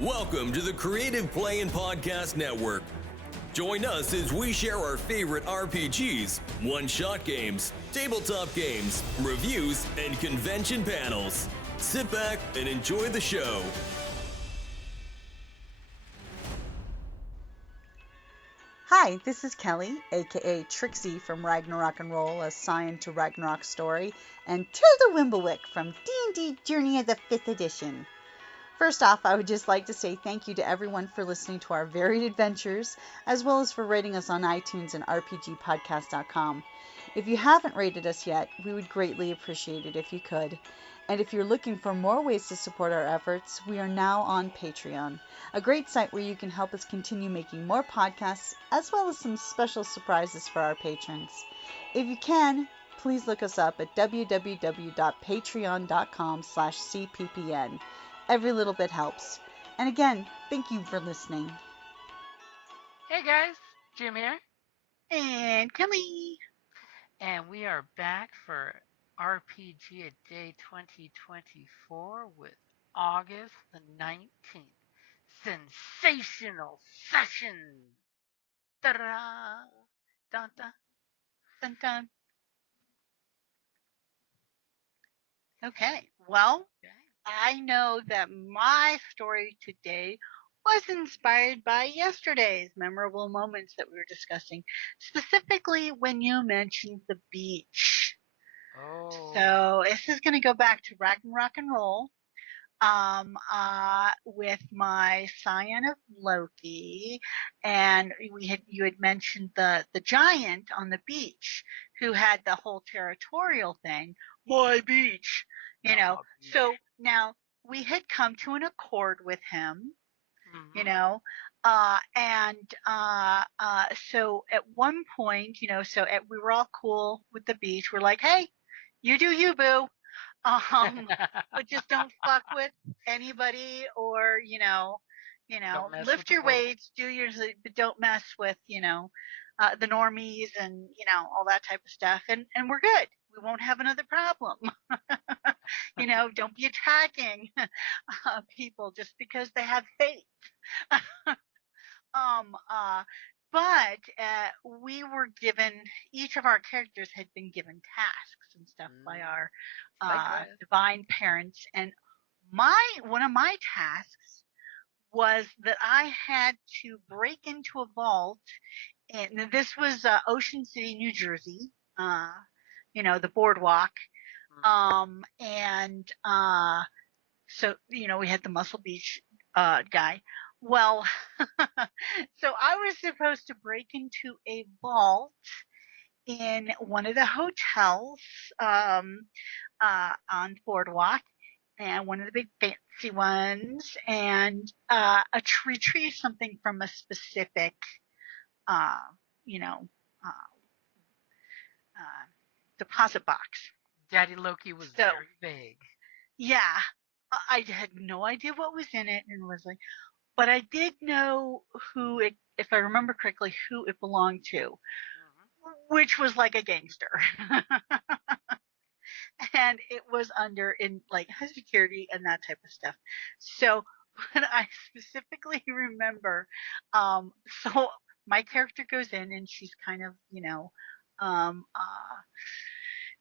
Welcome to the Creative Play and Podcast Network. Join us as we share our favorite RPGs, one-shot games, tabletop games, reviews, and convention panels. Sit back and enjoy the show. Hi, this is Kelly, aka Trixie from Ragnarok and Roll, a Scion to Ragnarok story, and Tilda Wimblewick from D&D Journey of the 5th Edition. First off, I would just like to say thank you to everyone for listening to our varied adventures, as well as for rating us on iTunes and RPGpodcast.com. If you haven't rated us yet, we would greatly appreciate it if you could. And if you're looking for more ways to support our efforts, we are now on Patreon, a great site where you can help us continue making more podcasts, as well as some special surprises for our patrons. If you can, please look us up at www.patreon.com/cppn. Every little bit helps. And again, thank you for listening. Hey guys, Jim here, And Kelly. and we are back for RPG a Day 2024 with August the 19th. Sensational session! Ta-da! Dun, dun. Dun, dun. Okay, well, I know that my story today was inspired by yesterday's memorable moments that we were discussing, specifically when you mentioned the beach. Oh. So this is going to go back to Ragnarok and Roll with my Scion of Loki, and you had mentioned the giant on the beach who had the whole territorial thing, my beach, you know. beach. So now we had come to an accord with him, Mhm. you know, so at one point, you know, we were all cool with the beach. We're like, hey, you do you, boo. But just don't fuck with anybody, or Don't mess with lift the your boat. weights, do your, but don't mess with the normies and all that type of stuff, and we're good. We won't have another problem. Don't be attacking people just because they have faith. But we were given, each of our characters had been given tasks and stuff by our divine parents, and one of my tasks was that I had to break into a vault, and this was Ocean City, New Jersey, the boardwalk, and so we had the Muscle Beach guy. Well, so I was supposed to break into a vault in one of the hotels on Boardwalk, and one of the big fancy ones, and retrieve something from a specific, deposit box. Daddy Loki was very vague. Yeah, I had no idea what was in it, and was like, but I did know who it, if I remember correctly, who it belonged to, which was like a gangster. And it was in like high security and that type of stuff. So, but I specifically remember, so my character goes in, and she's kind of,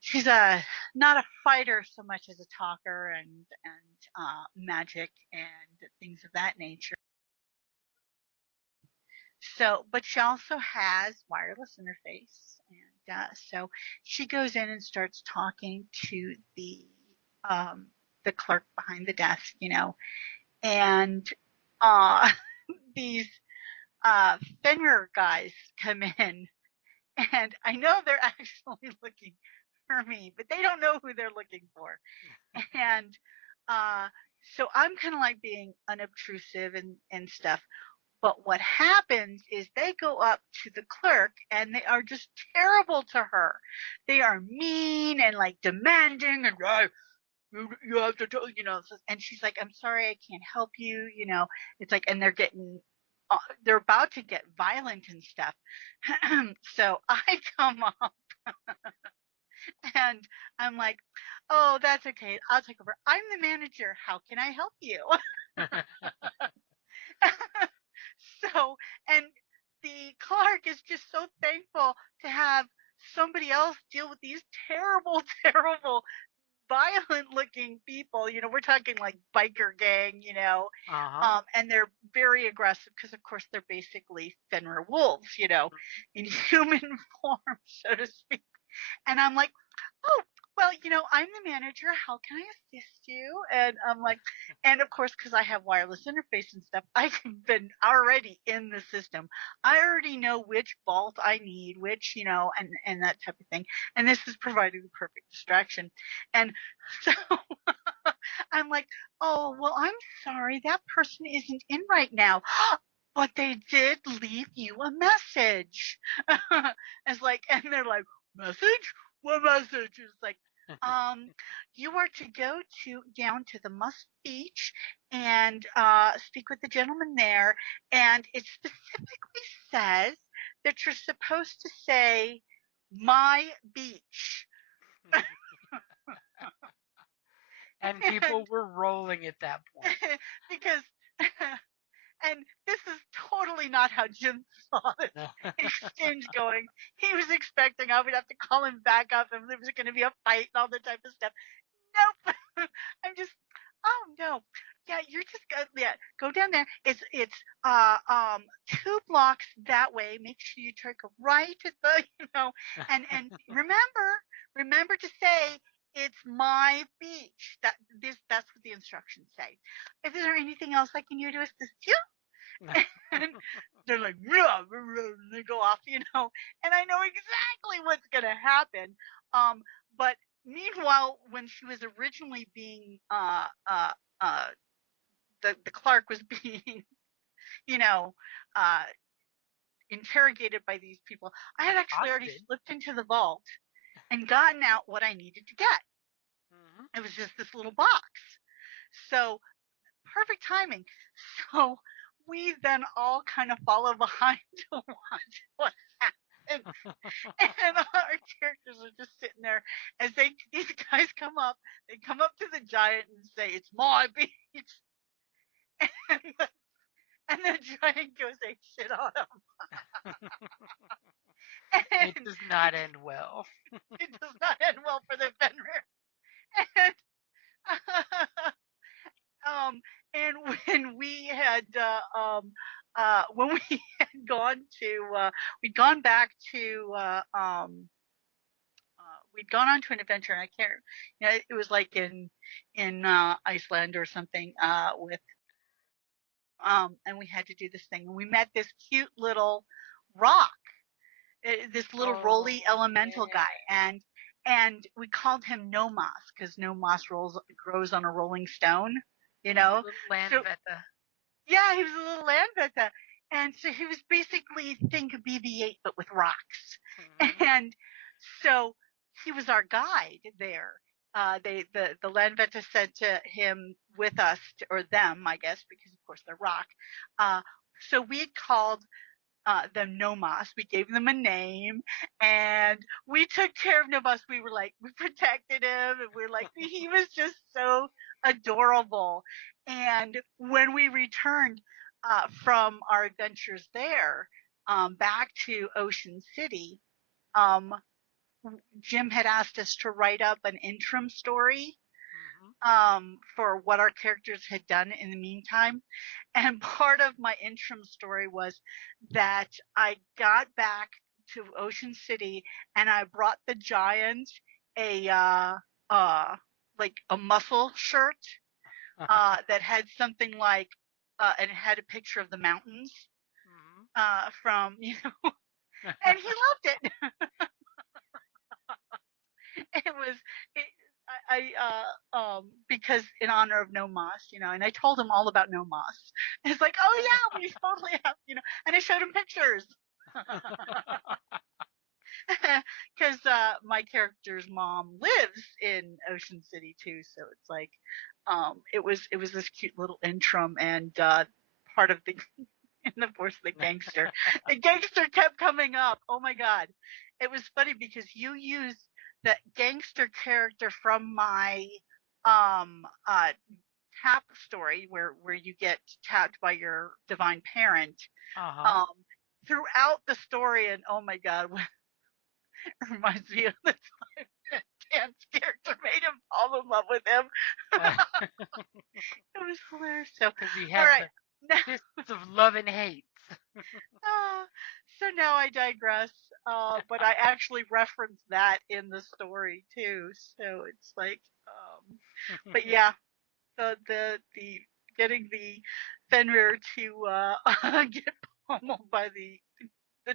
she's not a fighter so much as a talker, and magic and things of that nature. So, but she also has wireless interface, and so she goes in and starts talking to the clerk behind the desk, and these Fenrir guys come in, and I know they're actually looking for me, but they don't know who they're looking for, and so I'm kind of like being unobtrusive and stuff. But what happens is they go up to the clerk, and they are just terrible to her. They are mean and like demanding, and you have to, and she's like, I'm sorry, I can't help you. It's like, and they're about to get violent and stuff. So I come up and I'm like, oh, that's okay. I'll take over. I'm the manager. How can I help you? Clark is just so thankful to have somebody else deal with these terrible, terrible, violent-looking people. We're talking like biker gang, and they're very aggressive because, of course, they're basically Fenrir wolves, in human form, so to speak. And I'm like, oh, well, I'm the manager. How can I assist you? And I'm like, and of course, because I have wireless interface and stuff, I've been already in the system. I already know which vault I need, which, and that type of thing. And this is providing the perfect distraction. And so I'm like, oh, well, I'm sorry. That person isn't in right now. But they did leave you a message. It's like, and they're like, message? What message? It's like, you are to go down to the Musk Beach and speak with the gentleman there, and it specifically says that you're supposed to say my beach. And people were rolling at that point. Because and this is totally not how Jim saw this exchange going. He was expecting I would have to call him back up and there was going to be a fight and all that type of stuff. Nope. I'm just, oh no. Yeah, you're just go down there. It's 2 blocks that way. Make sure you take a right at the and remember to say it's my beach. That's what the instructions say. Is there anything else I can do to assist you? And they're like, and they go off, and I know exactly what's going to happen. But meanwhile, when she was originally being, the Clark was being, you know, interrogated by these people, I had actually already slipped into the vault and gotten out what I needed to get. It was just this little box. So perfect timing. So we then all kind of follow behind to watch what happens. And our characters are just sitting there as these guys come up. They come up to the giant and say, "It's my beach." And the giant goes ape shit on him. It does not end well. It does not end well for the Fenrir. And and when we had when we had gone to we'd gone back to we'd gone on to an adventure, and I can't, it was like in Iceland or something, with and we had to do this thing, and we met this cute little rock, this little roly elemental guy, and we called him No Moss because No Moss grows on a rolling stone, Little so Landvetta. yeah, he was a little Landvetta. And so he was basically, think BB-8 but with rocks. And so he was our guide there. The Landvetta said to him with us, or them, I guess, because of course they're rock. So we had called them Nomos. We gave them a name, and we took care of Nomos. We protected him, and he was just so adorable. And when we returned from our adventures there, back to Ocean City, Jim had asked us to write up an interim story for what our characters had done in the meantime. And part of my interim story was that I got back to Ocean City and I brought the giant like a muscle shirt that had something like and it had a picture of the mountains from and he loved it. It was because in honor of No Moss, and I told him all about No Moss. And it's like, oh yeah, we totally have, and I showed him pictures. Because my character's mom lives in Ocean City too, so it's like, it was this cute little interim, and part of the and of course the gangster kept coming up. Oh my god, it was funny because you used the gangster character from my tap story where you get tapped by your divine parent. throughout the story. And oh my God, it reminds me of the time that Dan's character made him fall in love with him. It was hilarious. So, Because he all had right. the Now, fists of love and hate. so now I digress. But I actually reference that in the story too. So it's like, but yeah, the getting the Fenrir to get pummeled by the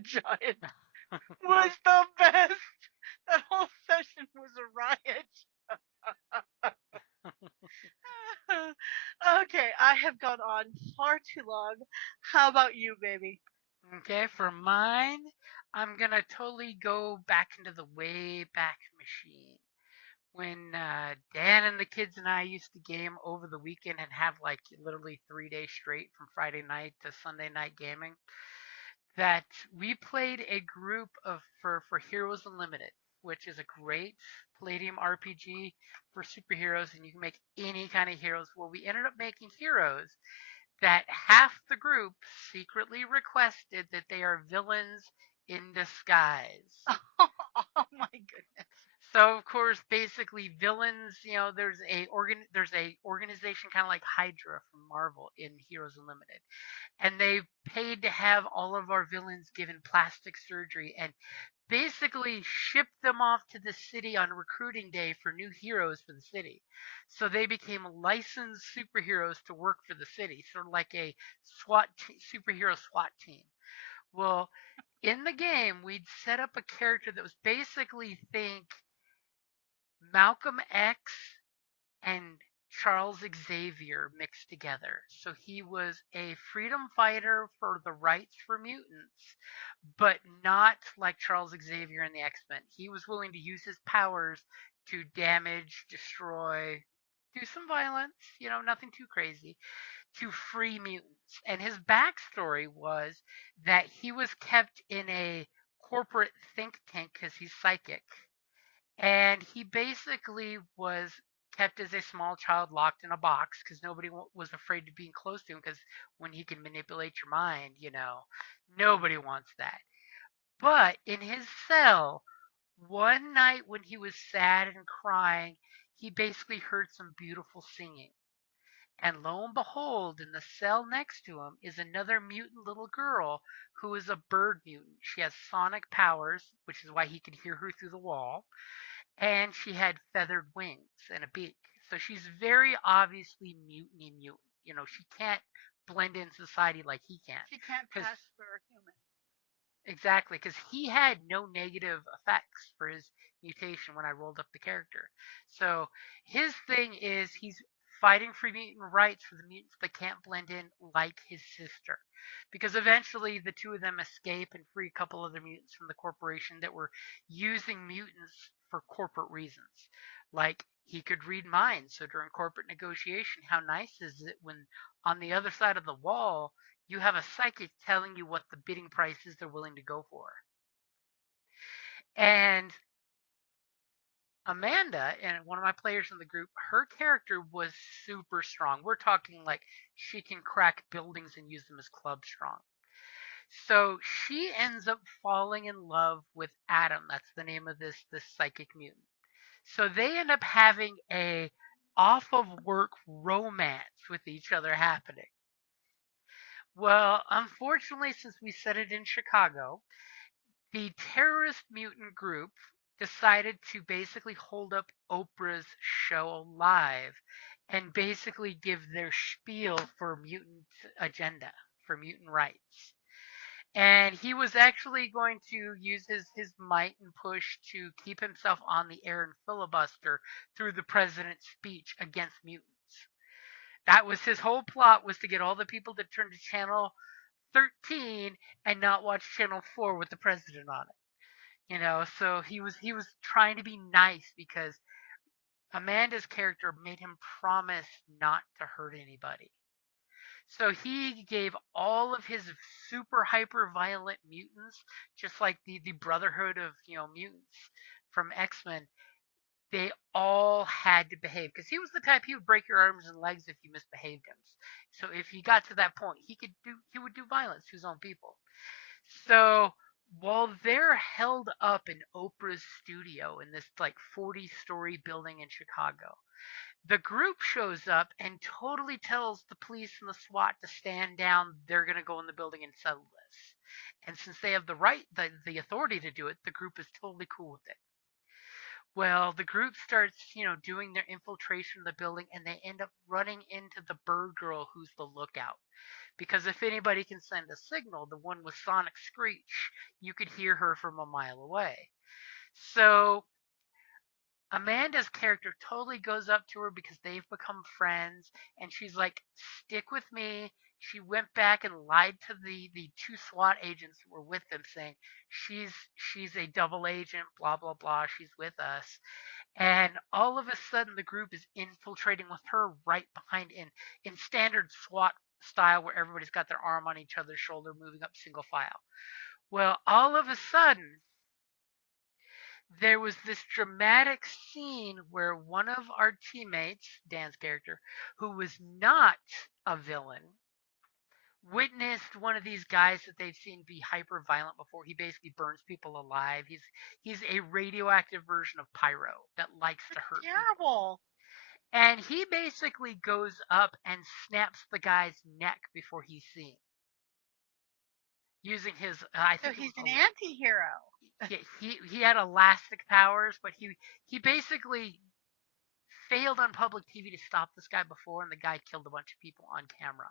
giant was the best. That whole session was a riot. Okay, I have gone on far too long. How about you, baby? Okay, for mine, I'm gonna totally go back into the way back machine. When Dan and the kids and I used to game over the weekend and have like literally 3 days straight from Friday night to Sunday night gaming, that we played a group of for Heroes Unlimited, which is a great Palladium RPG for superheroes, and you can make any kind of heroes. Well, we ended up making heroes that half the group secretly requested that they are villains in disguise. Oh my goodness. So of course, basically villains. There's a organization kind of like Hydra from Marvel in Heroes Unlimited, and they paid to have all of our villains given plastic surgery and basically shipped them off to the city on recruiting day for new heroes for the city. So they became licensed superheroes to work for the city, sort of like a superhero SWAT team. Well, in the game, we'd set up a character that was basically think Malcolm X and Charles Xavier mixed together. So he was a freedom fighter for the rights for mutants, but not like Charles Xavier in the X-Men. He was willing to use his powers to damage, destroy, do some violence, nothing too crazy, to free mutants. And his backstory was that he was kept in a corporate think tank because he's psychic, and he basically was kept as a small child locked in a box because nobody was afraid to be close to him, because when he can manipulate your mind, nobody wants that. But in his cell, one night when he was sad and crying, he basically heard some beautiful singing. And lo and behold, in the cell next to him is another mutant little girl who is a bird mutant. She has sonic powers, which is why he could hear her through the wall, and she had feathered wings and a beak. So she's very obviously mutiny mutant. She can't blend in society like he can. She can't Because pass for human. exactly, because he had no negative effects for his mutation when I rolled up the character. So his thing is he's fighting for mutant rights for the mutants that can't blend in like his sister. Because eventually the two of them escape and free a couple other mutants from the corporation that were using mutants for corporate reasons. Like he could read minds, so during corporate negotiation, how nice is it when on the other side of the wall you have a psychic telling you what the bidding price is they're willing to go for. And Amanda, and one of my players in the group, her character was super strong. We're talking like she can crack buildings and use them as club strong. So she ends up falling in love with Adam. That's the name of this psychic mutant. So they end up having a off of work romance with each other happening. Well, unfortunately, since we set it in Chicago, the terrorist mutant group decided to basically hold up Oprah's show live and basically give their spiel for mutant agenda, for mutant rights. And he was actually going to use his might and push to keep himself on the air and filibuster through the president's speech against mutants. That was his whole plot, was to get all the people to turn to channel 13 and not watch channel 4 with the president on it. So he was trying to be nice because Amanda's character made him promise not to hurt anybody. So he gave all of his super hyper violent mutants, just like the Brotherhood of mutants from X-Men, they all had to behave because he was the type he would break your arms and legs if you misbehaved him. So if he got to that point, he would do violence to his own people. So while they're held up in Oprah's studio in this like 40-story building in Chicago, the group shows up and totally tells the police and the SWAT to stand down. They're going to go in the building and settle this. And since they have the authority to do it, the group is totally cool with it. Well, the group starts, doing their infiltration of the building, and they end up running into the bird girl who's the lookout. Because if anybody can send a signal, the one with sonic screech, you could hear her from a mile away. So Amanda's character totally goes up to her because they've become friends, and she's like, "Stick with me." She went back and lied to the two SWAT agents that were with them, saying she's a double agent, blah blah blah. She's with us, and all of a sudden the group is infiltrating with her right behind in standard SWAT style, where everybody's got their arm on each other's shoulder, moving up single file. Well, all of a sudden there was this dramatic scene where one of our teammates, Dan's character, who was not a villain, witnessed one of these guys that they've seen be hyper violent before. He basically burns people alive. He's a radioactive version of Pyro that likes to hurt people. Terrible. And he basically goes up and snaps the guy's neck before he's seen. Using his, I So think he's an anti-hero. he had elastic powers, but he basically failed on public TV to stop this guy before, and the guy killed a bunch of people on camera.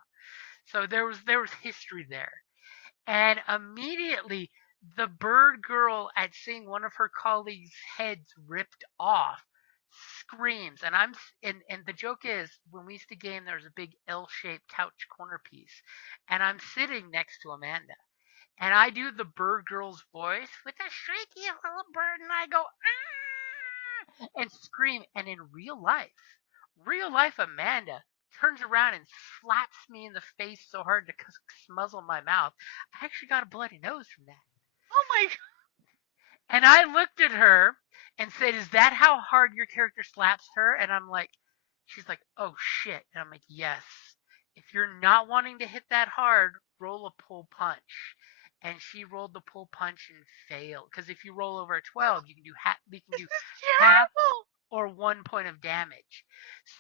So there was history there, and immediately the bird girl, at seeing one of her colleagues' heads ripped off, screams. And the joke is, when we used to game, there was a big L-shaped couch corner piece, and I'm sitting next to Amanda. And I do the bird girl's voice with a shrieky little bird, and I go, ah, and scream. And in real life Amanda turns around and slaps me in the face so hard to smuzzle my mouth. I actually got a bloody nose from that. Oh my God. And I looked at her and said, "Is that how hard your character slaps her?" And I'm like, she's like, "Oh shit." And I'm like, "Yes. If you're not wanting to hit that hard, roll a pull punch." And she rolled the pull punch and failed. Because if you roll over a 12, you can do This is half terrible. or 1 point of damage.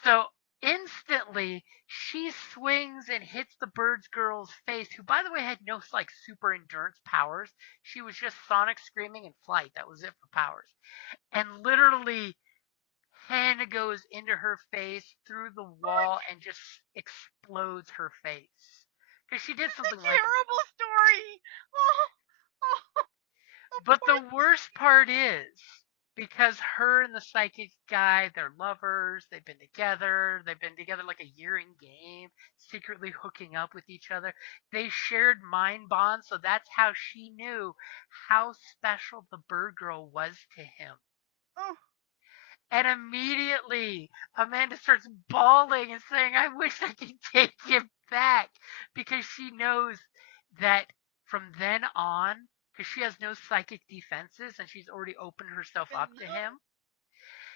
So instantly she swings and hits the bird girl's face, who by the way had no like super endurance powers. She was just sonic screaming and flight. That was it for powers. And literally hand goes into her face through the wall and just explodes her face. Because she did This is something a like. terrible story. Oh, oh, oh, But poor the worst part is, because her and the psychic guy, they're lovers, they've been together like a year in game, secretly hooking up with each other. They shared mind bonds, so that's how she knew how special the bird girl was to him. oh. And immediately, Amanda starts bawling and saying, "I wish I could take him back," because she knows that from then on, because she has no psychic defenses and she's already opened herself up to him,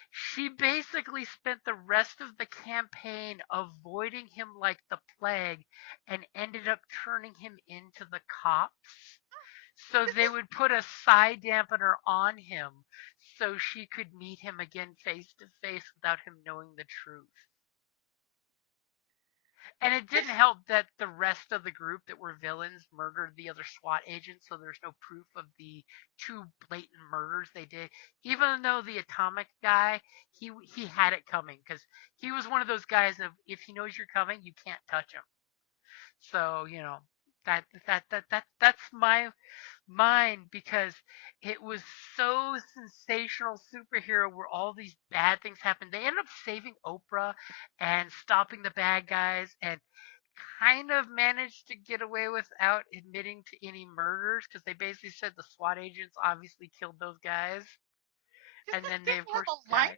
she basically spent the rest of the campaign avoiding him like the plague and ended up turning him into the cops. So This they is would put a side dampener on him so she could meet him again face to face without him knowing the truth. And it this. didn't help that the rest of the group that were villains murdered the other SWAT agents, so there's no proof of the two blatant murders they did. Even though the atomic guy, he had it coming, because he was one of those guys of, if he knows you're coming, you can't touch him. So that's my mine, because it was so sensational superhero where all these bad things happened. They ended up saving Oprah and stopping the bad guys, and kind of managed to get away without admitting to any murders, because they basically said the SWAT agents obviously killed those guys, Does and this then they game of have course died.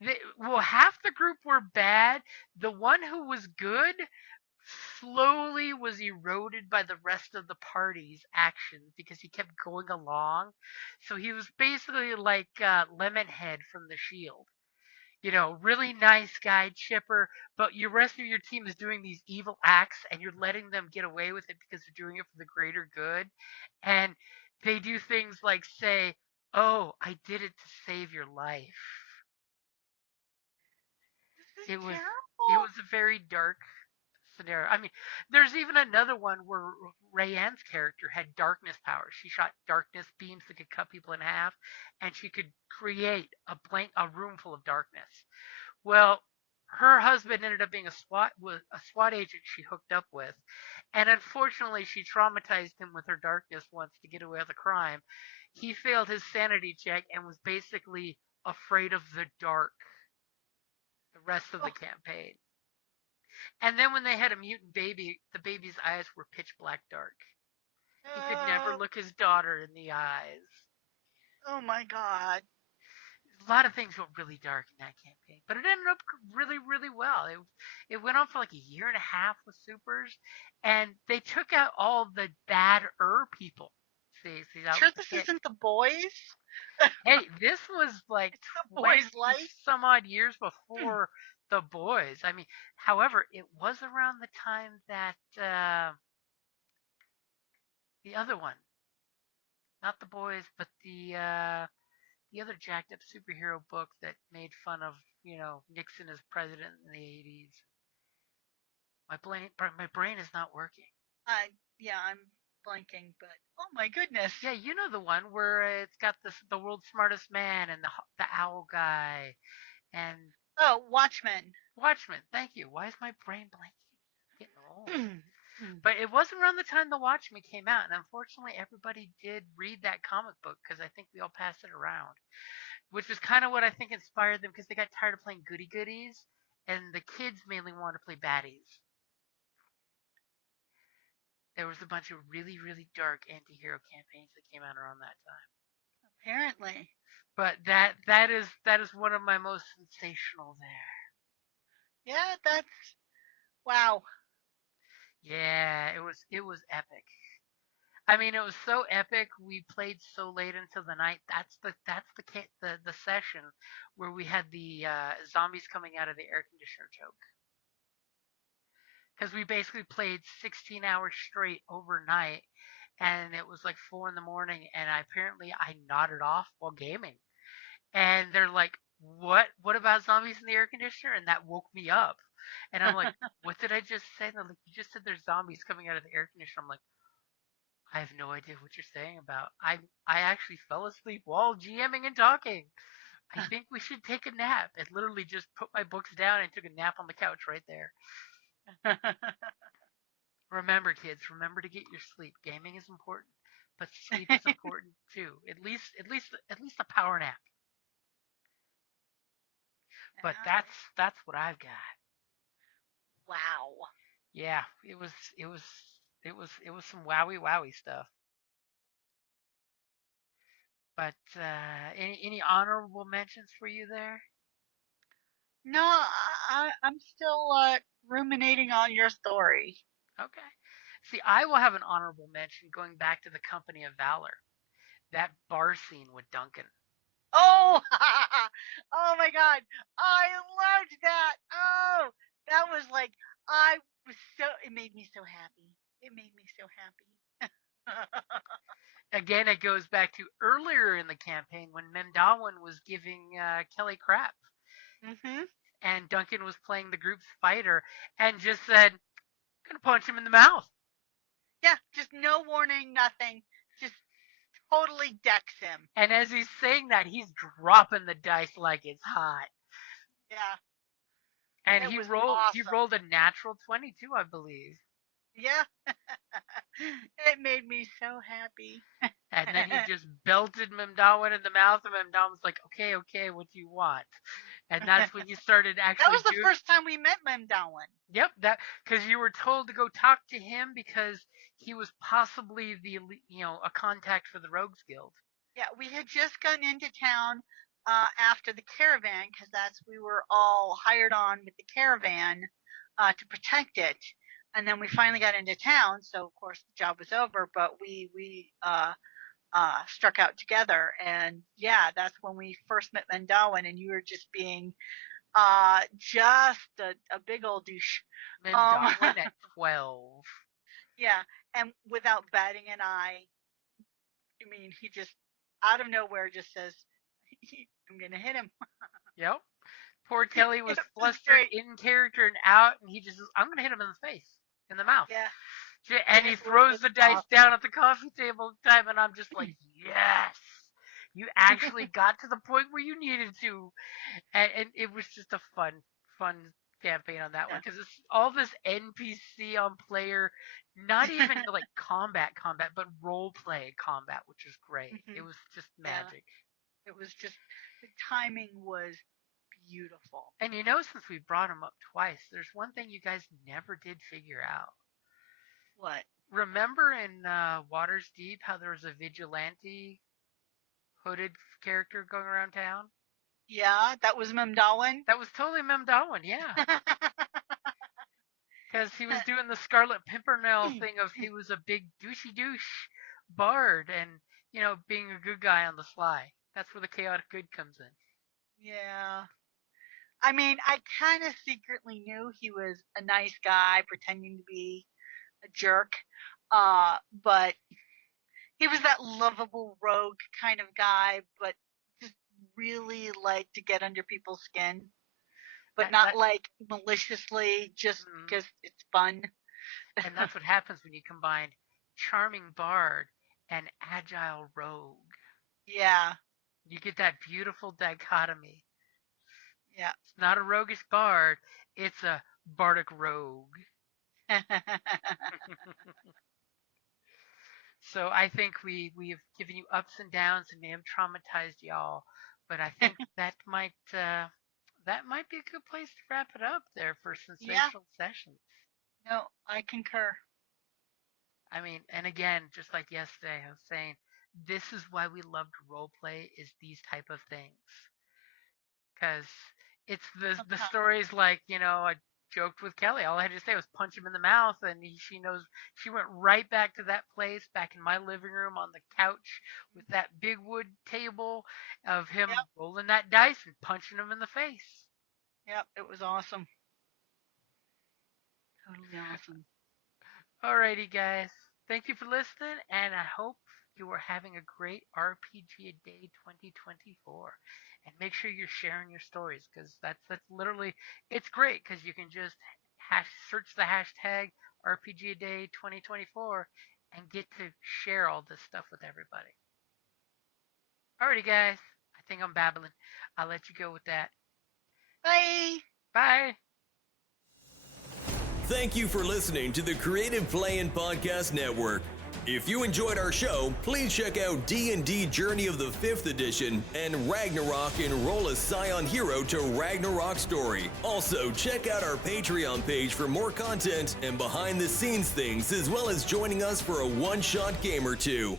alignment? Well, half the group were bad. The one who was good slowly was eroded by the rest of the party's actions because he kept going along. So he was basically like Lemonhead from The Shield. really nice guy, chipper, but your rest of your team is doing these evil acts and you're letting them get away with it because they're doing it for the greater good. And they do things like say, "Oh, I did it to save your life." This is It was it terrible. was a very dark scenario. I mean, there's even another one where Rayanne's character had darkness powers. She shot darkness beams that could cut people in half, and she could create a room full of darkness. Well, her husband ended up being a SWAT agent she hooked up with, and unfortunately, she traumatized him with her darkness once to get away with a crime. He failed his sanity check and was basically afraid of the dark the rest of the Oh, campaign. And then when they had a mutant baby, the baby's eyes were pitch black dark. He could never uh, look his daughter in the eyes. oh my God. A lot of things went really dark in that campaign, but it ended up really, really well. It went on for like a year and a half with supers, and they took out all the bad people. See, that was Sure, the this kick. isn't the boys. Hey, this was like It's the 20 boys' life. some odd years before the boys. I mean, however, it was around the time that the other one, not the boys, but the other jacked up superhero book that made fun of Nixon as president in the 80s. My brain is not working. I yeah, I'm blanking, but oh my goodness. Yeah, you know the one where it's got the world's smartest man and the owl guy and Oh, Watchmen. Watchmen. Thank you. Why is my brain blanking? I'm getting old. Hmm. But it was around the time the Watchmen came out, and unfortunately, everybody did read that comic book because I think we all passed it around, which was kind of what I think inspired them because they got tired of playing goody goodies, and the kids mainly wanted to play baddies. There was a bunch of really, really dark anti-hero campaigns that came out around that time. Apparently. But that is one of my most sensational there. Yeah, that's wow. Yeah, it was epic. I mean, it was so epic. We played so late until the night. That's the session where we had the zombies coming out of the air conditioner choke. Because we basically played 16 hours straight overnight, and it was like 4 in the morning, and I nodded off while gaming, and they're like, "What about zombies in the air conditioner?" And that woke me up, and I'm like, "What did I just say?" And they're like, "You just said there's zombies coming out of the air conditioner." I'm like, I have no idea what you're saying about. I actually fell asleep while GMing and talking. I think we should take a nap. And literally just put my books down and took a nap on the couch right there. Remember, kids, remember to get your sleep. Gaming is important, but sleep is important too. At least a power nap. But that's what I've got. Wow. Yeah, it was some wowie stuff. But any honorable mentions for you there? No, I'm still ruminating on your story. Okay. See, I will have an honorable mention going back to the Company of Valor. That bar scene with Duncan. Oh, oh my God. I loved that. Oh, that was like, I it made me so happy. It made me so happy. Again, it goes back to earlier in the campaign when Mendawan was giving Kelly crap, hmm and Duncan was playing the group's fighter, and just said, "I'm gonna punch him in the mouth." Yeah, just no warning, nothing. Just totally decks him. And as he's saying that, he's dropping the dice like it's hot. Yeah, And it he was rolled he awesome. rolled a natural 22, I believe. Yeah, it made me so happy. And then he just belted Memdawan in the mouth, and Memdawan's like, "Okay, okay, what do you want?" And that's when you started That actually was the doing. first time we met Memdawan. Yep, that because you were told to go talk to him because he was possibly a contact for the Rogues Guild. Yeah, we had just gotten into town after the caravan because we were all hired on with the caravan to protect it, and then we finally got into town. So of course the job was over, but we struck out together, and yeah, that's when we first met Mendawan, and you were just being Just a big old douche. Darwin at 12. Yeah, and without batting an eye, I mean, he just out of nowhere just says, "I'm gonna hit him." Yep. Poor Kelly was It was flustered great. in character and out, and he just says, I'm going to hit him in the face, in the mouth. Yeah, And he it throws was the dice down awesome. at the coffee table time, and I'm just like, yes! You actually got to the point where you needed to. And it was just a fun campaign on that one, Yeah. because it's all this NPC on player, not even like combat, but role play combat, which is great. It was just Yeah, magic. it was just the timing was beautiful. And since we brought him up twice, there's one thing you guys never did figure out. What? Remember in Waters Deep how there was a vigilante hooded character going around town? Yeah, that was Memdawin. That was totally Memdawin, yeah. Because he was doing the Scarlet Pimpernel thing of he was a big douchey douche bard and, being a good guy on the sly. That's where the chaotic good comes in. Yeah. I mean, I kind of secretly knew he was a nice guy pretending to be a jerk. But he was that lovable rogue kind of guy, but just really like to get under people's skin, but not like maliciously, just because it's fun. And that's what happens when you combine charming bard and agile rogue. Yeah. You get that beautiful dichotomy. Yeah. It's not a roguish bard, it's a bardic rogue. So I think we have given you ups and downs and may have traumatized y'all, but I think that might be a good place to wrap it up there for Sensational Sessions. No, I concur. I mean, and again, just like yesterday, I was saying, this is why we loved roleplay, is these type of things. Because it's the stories like, I joked with Kelly. All I had to say was punch him in the mouth, and she knows. She went right back to that place, back in my living room on the couch with that big wood table of him rolling that dice and punching him in the face. Yep, it was awesome. Totally awesome. Alrighty, guys. Thank you for listening, and I hope you are having a great RPG Day 2024. And make sure you're sharing your stories, because that's literally, it's great because you can just search the hashtag RPGA Day 2024 and get to share all this stuff with everybody. Alrighty, guys. I think I'm babbling. I'll let you go with that. Bye. Bye. Thank you for listening to the Creative Play-In Podcast Network. If you enjoyed our show, please check out D&D Journey of the 5th Edition and Ragnarok Enroll a Scion Hero to Ragnarok Story. Also, check out our Patreon page for more content and behind-the-scenes things, as well as joining us for a one-shot game or two.